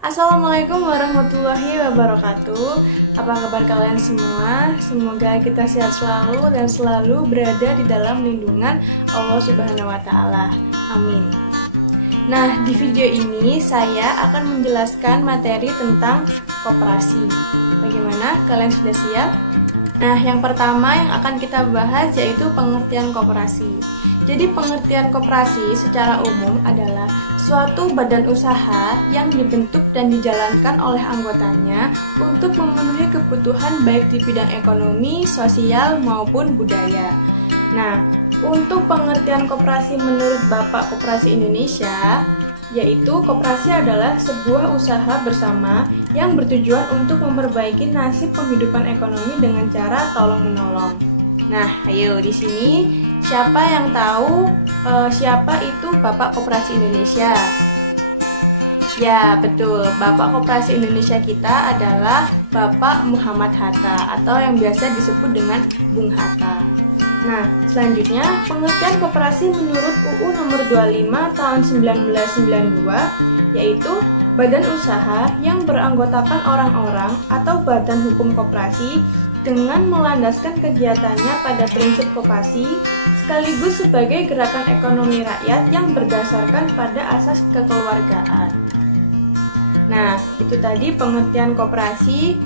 Assalamualaikum warahmatullahi wabarakatuh. Apa kabar kalian semua? Semoga kita sehat selalu dan selalu berada di dalam lindungan Allah Subhanahu wa Ta'ala. Amin. Nah, di video ini saya akan menjelaskan materi tentang koperasi. Bagaimana? Kalian sudah siap? Nah, yang pertama yang akan kita bahas yaitu pengertian koperasi. Jadi pengertian koperasi secara umum adalah suatu badan usaha yang dibentuk dan dijalankan oleh anggotanya untuk memenuhi kebutuhan baik di bidang ekonomi, sosial, maupun budaya. Nah, untuk pengertian koperasi menurut Bapak Koperasi Indonesia, yaitu koperasi adalah sebuah usaha bersama yang bertujuan untuk memperbaiki nasib penghidupan ekonomi dengan cara tolong-menolong. Nah, ayo di sini siapa yang tahu siapa itu Bapak Koperasi Indonesia? Ya, betul. Bapak Koperasi Indonesia kita adalah Bapak Muhammad Hatta atau yang biasa disebut dengan Bung Hatta. Nah, selanjutnya pengertian koperasi menurut UU Nomor 25 Tahun 1992 yaitu badan usaha yang beranggotakan orang-orang atau badan hukum koperasi dengan melandaskan kegiatannya pada prinsip koperasi sekaligus sebagai gerakan ekonomi rakyat yang berdasarkan pada asas kekeluargaan. Nah, itu tadi pengertian koperasi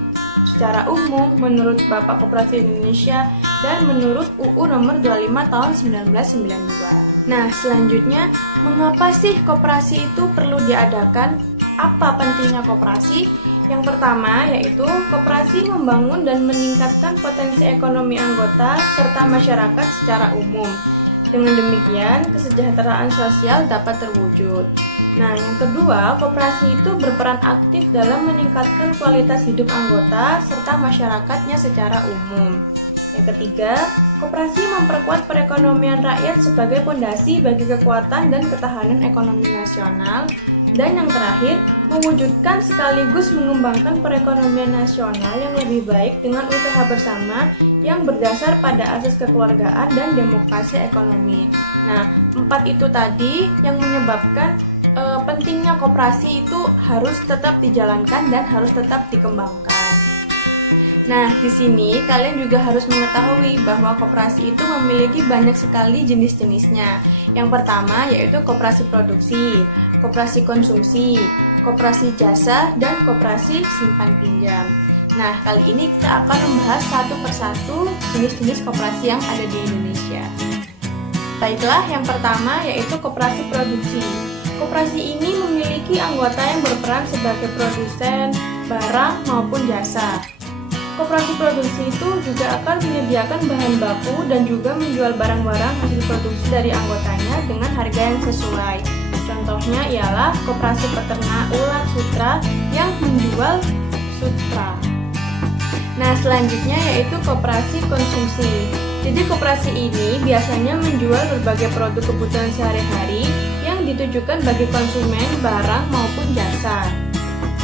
secara umum menurut Bapak Koperasi Indonesia dan menurut UU Nomor 25 Tahun 1992. Nah, selanjutnya, mengapa sih koperasi itu perlu diadakan? Apa pentingnya koperasi? Yang pertama yaitu koperasi membangun dan meningkatkan potensi ekonomi anggota serta masyarakat secara umum. Dengan demikian, kesejahteraan sosial dapat terwujud. Nah, yang kedua, koperasi itu berperan aktif dalam meningkatkan kualitas hidup anggota serta masyarakatnya secara umum. Yang ketiga, koperasi memperkuat perekonomian rakyat sebagai pondasi bagi kekuatan dan ketahanan ekonomi nasional. Dan yang terakhir, mewujudkan sekaligus mengembangkan perekonomian nasional yang lebih baik dengan usaha bersama yang berdasar pada asas kekeluargaan dan demokrasi ekonomi. Nah, 4 itu tadi yang menyebabkan pentingnya koperasi itu harus tetap dijalankan dan harus tetap dikembangkan. Nah, di sini kalian juga harus mengetahui bahwa koperasi itu memiliki banyak sekali jenis-jenisnya. Yang pertama yaitu koperasi produksi, koperasi konsumsi, koperasi jasa, dan koperasi simpan pinjam. Nah, kali ini kita akan membahas satu persatu jenis-jenis koperasi yang ada di Indonesia. Baiklah, yang pertama yaitu koperasi produksi. Koperasi ini memiliki anggota yang berperan sebagai produsen barang maupun jasa. Koperasi produksi itu juga akan menyediakan bahan baku dan juga menjual barang-barang hasil produksi dari anggotanya dengan harga yang sesuai. Contohnya ialah koperasi peternak ulat sutra yang menjual sutra. Nah, selanjutnya yaitu koperasi konsumsi. Jadi koperasi ini biasanya menjual berbagai produk kebutuhan sehari-hari yang ditujukan bagi konsumen barang maupun jasa.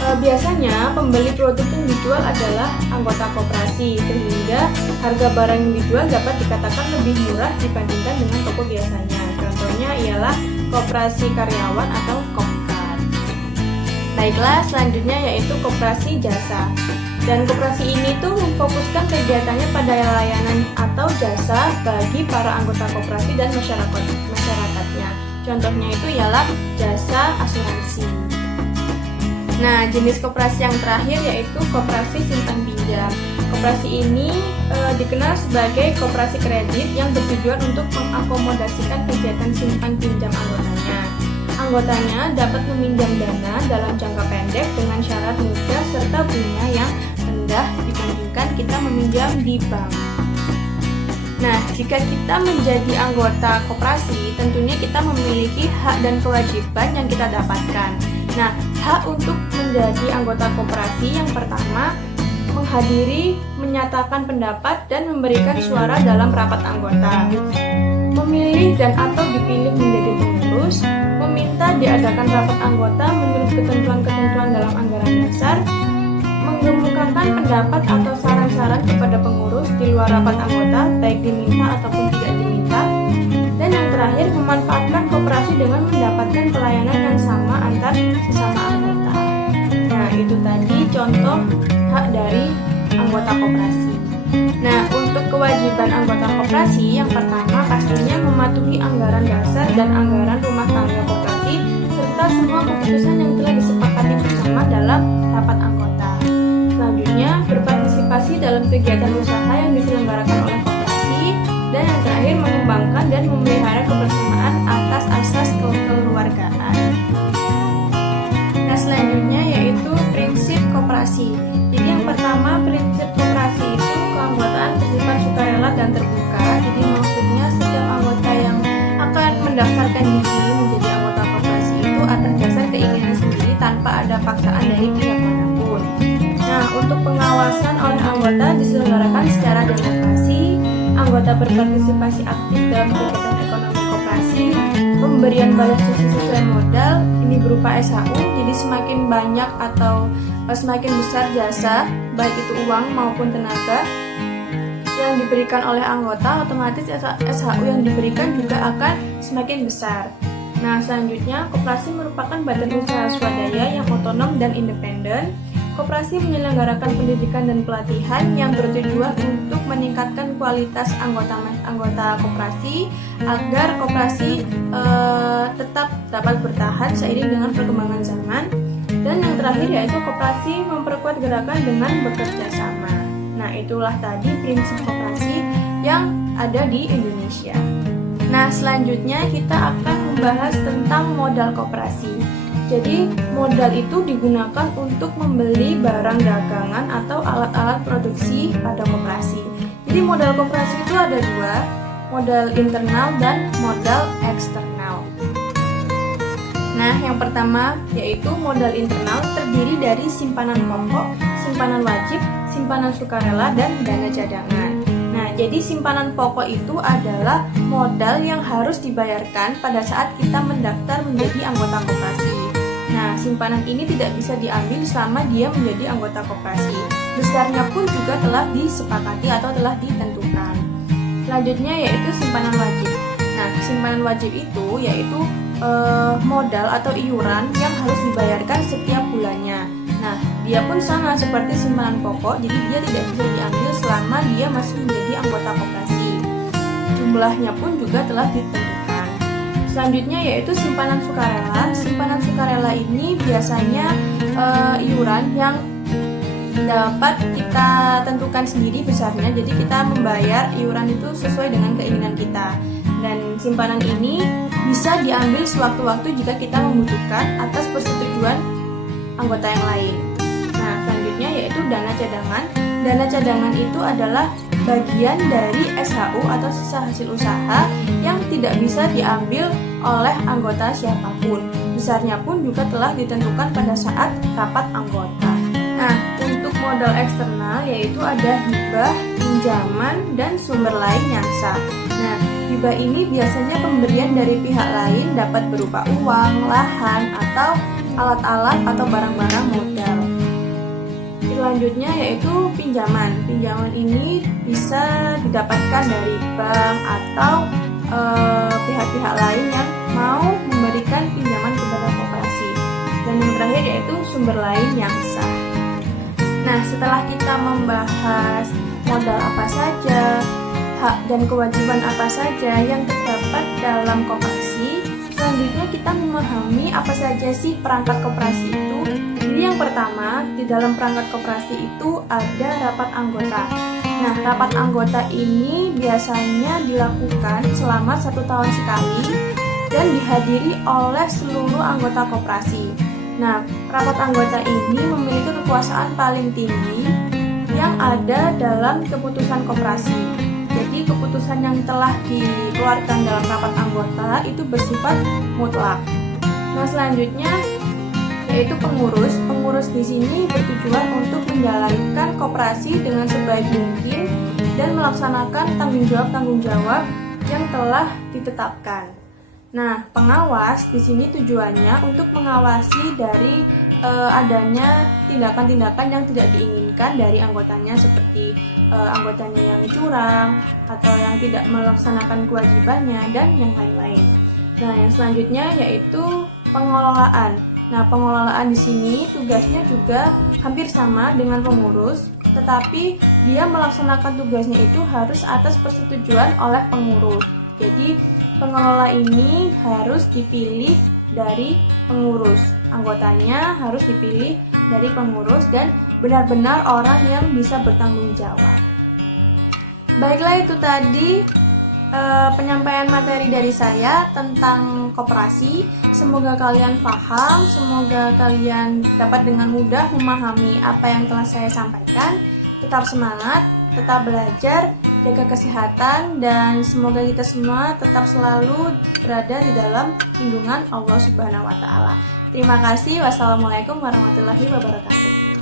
Biasanya pembeli produk yang dijual adalah anggota koperasi sehingga harga barang yang dijual dapat dikatakan lebih murah dibandingkan dengan toko biasanya. Contohnya ialah koperasi karyawan atau kopkar. Baiklah, selanjutnya yaitu koperasi jasa. Dan koperasi ini tuh memfokuskan kegiatannya pada layanan atau jasa bagi para anggota koperasi dan masyarakatnya. Contohnya itu ialah jasa asuransi. Nah, jenis koperasi yang terakhir yaitu koperasi simpan pinjam. Koperasi ini dikenal sebagai koperasi kredit yang bertujuan untuk mengakomodasikan kegiatan simpan pinjam anggotanya. Anggotanya dapat meminjam dana dalam jangka pendek dengan syarat mudah serta bunga yang rendah dibandingkan kita meminjam di bank. Nah, jika kita menjadi anggota koperasi, tentunya kita memiliki hak dan kewajiban yang kita dapatkan. Nah, hak untuk menjadi anggota koperasi yang pertama, menghadiri, menyatakan pendapat, dan memberikan suara dalam rapat anggota. Memilih dan atau dipilih menjadi pengurus, meminta diadakan rapat anggota menurut ketentuan-ketentuan dalam anggaran dasar, mengemukakan pendapat atau saran-saran kepada pengurus di luar rapat anggota, baik diminta ataupun tidak diminta, dan yang terakhir memanfaatkan koperasi dengan mendapatkan pelayanan yang sama antar sesama anggota. contoh hak dari anggota koperasi. Nah, untuk kewajiban anggota koperasi, yang pertama pastinya mematuhi anggaran dasar dan anggaran rumah tangga koperasi serta semua keputusan yang telah disepakati bersama dalam rapat anggota. Selanjutnya, berpartisipasi dalam kegiatan usaha yang diselenggarakan oleh koperasi, dan yang terakhir mengembangkan dan memelihara kebersamaan atas asas kekeluargaan. Nah, selanjutnya yaitu prinsip koperasi. Jadi yang pertama, prinsip koperasi itu keanggotaan bersifat sukarela dan terbuka. Jadi maksudnya setiap anggota yang akan mendaftarkan diri menjadi anggota koperasi itu atas dasar keinginan sendiri tanpa ada paksaan dari pihak manapun. Nah, untuk pengawasan oleh anggota diselenggarakan secara demokrasi. Anggota berpartisipasi aktif dalam kegiatan ekonomi koperasi, pemberian balas sisi sesuai modal, ini berupa SHU, jadi semakin banyak atau semakin besar jasa, baik itu uang maupun tenaga, yang diberikan oleh anggota, otomatis SHU yang diberikan juga akan semakin besar. Nah, selanjutnya, koperasi merupakan badan usaha swadaya yang otonom dan independen. Koperasi menyelenggarakan pendidikan dan pelatihan yang bertujuan untuk meningkatkan kualitas anggota koperasi agar koperasi tetap dapat bertahan seiring dengan perkembangan zaman. Dan yang terakhir yaitu koperasi memperkuat gerakan dengan bekerja sama. Nah, itulah tadi prinsip koperasi yang ada di Indonesia. Nah, selanjutnya kita akan membahas tentang modal koperasi. Jadi, modal itu digunakan untuk membeli barang dagangan atau alat-alat produksi pada koperasi. Jadi, modal koperasi itu ada dua, modal internal dan modal eksternal. Nah, yang pertama yaitu modal internal terdiri dari simpanan pokok, simpanan wajib, simpanan sukarela, dan dana cadangan. Nah, jadi simpanan pokok itu adalah modal yang harus dibayarkan pada saat kita mendaftar menjadi anggota koperasi. Nah, simpanan ini tidak bisa diambil selama dia menjadi anggota koperasi. Besarnya pun juga telah disepakati atau telah ditentukan. Selanjutnya yaitu simpanan wajib. Nah, simpanan wajib itu yaitu modal atau iuran yang harus dibayarkan setiap bulannya. Nah, dia pun sama seperti simpanan pokok, jadi dia tidak bisa diambil selama dia masih menjadi anggota koperasi. Jumlahnya pun juga telah ditentukan. Selanjutnya yaitu simpanan sukarela. Simpanan sukarela ini biasanya iuran yang dapat kita tentukan sendiri besarnya, jadi kita membayar iuran itu sesuai dengan keinginan kita. Dan simpanan ini bisa diambil sewaktu-waktu jika kita membutuhkan atas persetujuan anggota yang lain. Nah, selanjutnya yaitu dana cadangan. Dana cadangan itu adalah bagian dari SHU atau sisa hasil usaha yang tidak bisa diambil oleh anggota siapapun. Besarnya pun juga telah ditentukan pada saat rapat anggota. Nah, untuk modal eksternal yaitu ada hibah, pinjaman, dan sumber lain yang sah. Nah, hibah ini biasanya pemberian dari pihak lain dapat berupa uang, lahan, atau alat-alat atau barang-barang modal. Selanjutnya yaitu pinjaman. Pinjaman ini bisa didapatkan dari bank atau pihak-pihak lain yang mau memberikan pinjaman kepada koperasi. Dan yang terakhir yaitu sumber lain yang sah. Nah, setelah kita membahas modal apa saja, hak dan kewajiban apa saja yang terdapat dalam koperasi, selanjutnya kita memahami apa saja sih perangkat koperasi itu. Jadi yang pertama, di dalam perangkat koperasi itu ada rapat anggota. Nah, rapat anggota ini biasanya dilakukan selama 1 tahun sekali dan dihadiri oleh seluruh anggota koperasi. Nah, rapat anggota ini memiliki kekuasaan paling tinggi yang ada dalam keputusan koperasi. Jadi, keputusan yang telah dikeluarkan dalam rapat anggota itu bersifat mutlak. Nah, selanjutnya yaitu pengurus. Pengurus di sini bertujuan untuk menjalankan koperasi dengan sebaik mungkin dan melaksanakan tanggung jawab yang telah ditetapkan. Nah, pengawas di sini tujuannya untuk mengawasi dari adanya tindakan-tindakan yang tidak diinginkan dari anggotanya, seperti anggotanya yang curang atau yang tidak melaksanakan kewajibannya dan yang lain-lain. Nah, yang selanjutnya yaitu pengelolaan. Nah, pengelolaan di sini tugasnya juga hampir sama dengan pengurus, tetapi dia melaksanakan tugasnya itu harus atas persetujuan oleh pengurus. Jadi, pengelola ini harus dipilih dari pengurus. Anggotanya harus dipilih dari pengurus dan benar-benar orang yang bisa bertanggung jawab. Baiklah, itu tadi penyampaian materi dari saya tentang koperasi. Semoga kalian paham, semoga kalian dapat dengan mudah memahami apa yang telah saya sampaikan. Tetap semangat, tetap belajar, jaga kesehatan, dan semoga kita semua tetap selalu berada di dalam lindungan Allah Subhanahu wa Ta'ala. Terima kasih. Wassalamualaikum warahmatullahi wabarakatuh.